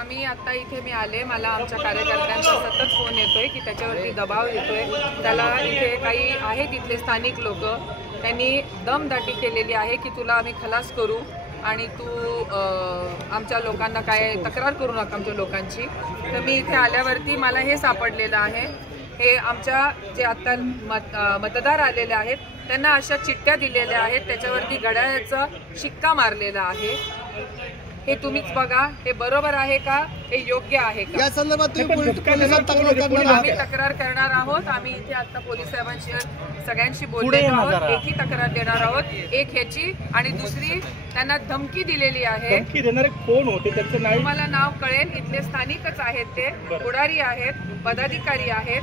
आम्ही आता इथे मी आले, मला आमच्या कार्यकर्त्यांचा सतत फोन येतोय की त्याच्यावरती दबाव येतोय. त्याला इथे काही आहे तिथले स्थानिक लोक, त्यांनी दमदाटी केलेली आहे की तुला आम्ही खलास करू आणि तू आमच्या लोकांना काय तक्रार करू नका आमच्या लोकांची. तर मी इथे आल्यावरती मला हे सापडलेलं आहे. हे आमच्या जे आता मतदार आलेले आहेत त्यांना अशा चिठ्ठ्या दिलेल्या आहेत, त्याच्यावरती घड्याळाचा शिक्का मारलेला आहे. हे तुम्हीच बघा, हे बरोबर आहे का, हे योग्य आहे का? या संदर्भात तुम्ही पोलिसांत तक्रार करणार आहात? आम्ही तक्रार करणार आहोत. आम्ही इथे आता पोलीस साहेबांशी सगळ्यांशी बोललेलो आहोत. एकही तक्रार देणार आहोत, एक ह्याची आणि दुसरी त्यांना धमकी दिलेली आहे. धमकी देणारे कोण होते त्याचं नाव तुम्हाला नाव कळेल. इथले स्थानिकच आहेत, ते पुढारी आहेत, पदाधिकारी आहेत.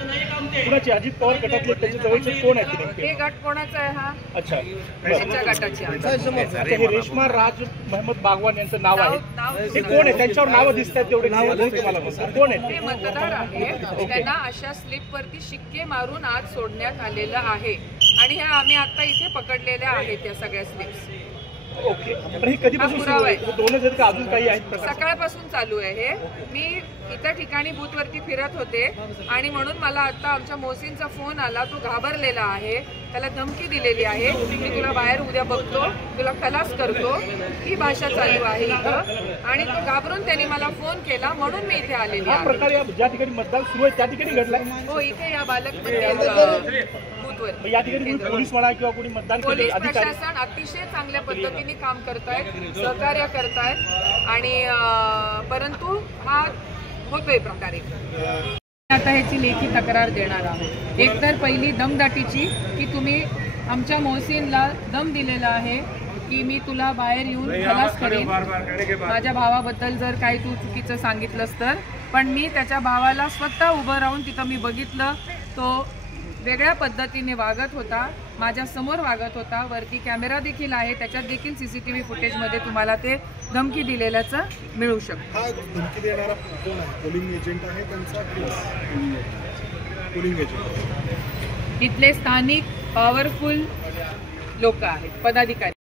कुणाची अजित पवार गटातले त्याच्या जवळचे कोण आहेत? हे गट कोणाचा आहे हा? अच्छा, त्याच्या गटाची आहे. हे रेश्मा राज महमद बागवान यांचं नाव आहे. हे कोण आहे? त्यांच्यावर नावं दिसत आहेत तेवढे नाव तुम्हाला कोण आहेत? ते मतदार आहेत. त्यांना अशा स्लिपवरती शिक्के मारून आज सोडण्यात आलेलं आहे आणि ह्या आम्ही आता इथे पकडलेल्या आहेत या सगळ्या स्लिप्स. ओके, पण हे कधीपासून सुरू आहे? दोनच आहेत का अजून काही आहेत? सकाळपासून चालू आहे हे. मी इतर ठिकाणी बूथवरती फिरत होते आणि म्हणून मला आता आमच्या मोहसिनचा फोन आला. तो घाबरलेला आहे, त्याला धमकी दिलेली आहे, मी तुला बाहेर उद्या बघतो, तुला खलास करतो, ही भाषा चालू आहे इथं. आणि तो घाबरून त्यांनी मला फोन केला, म्हणून मी इथे आलेली आहे. प्रकारे ज्या ठिकाणी मतदान सुरू आहे त्या ठिकाणी घडलाय? हो, इथे या बालक या ठिकाणी पोलीस म्हणा किंवा कोणी मतदान पोलीस प्रशासन अतिशय चांगल्या पद्धतीने काम करतायत, सहकार्य करतायत आणि परंतु हा होतोय प्रकारे. आता ह्याची लेखी तक्रार देणार आहोत. एकतर पहिली दमदाटीची की तुम्ही आमच्या मोहसिनला दम दिलेला आहे की मी तुला बाहेर येऊन खलास करेन. माझ्या भावाबद्दल जर काही तू चुकीचं सांगितलंस तर. पण मी त्याच्या भावाला स्वतः उभं राहून तिथं मी बघितलं, तो वेगळ्या पद्धतीने वागत होता, माझ्या समोर वागत होता. वरती कॅमेरा देखील आहे, त्याच्यात देखील CCTV फुटेजमध्ये तुम्हाला ते धमकी दिलेल्याचं मिळू शकतं. हा धमकी देणारा कोण आहे? पोलिंग एजंट आहे त्यांचा? पोलिंग एजंट इथले स्थानिक पॉवरफुल लोक आहेत, पदाधिकारी.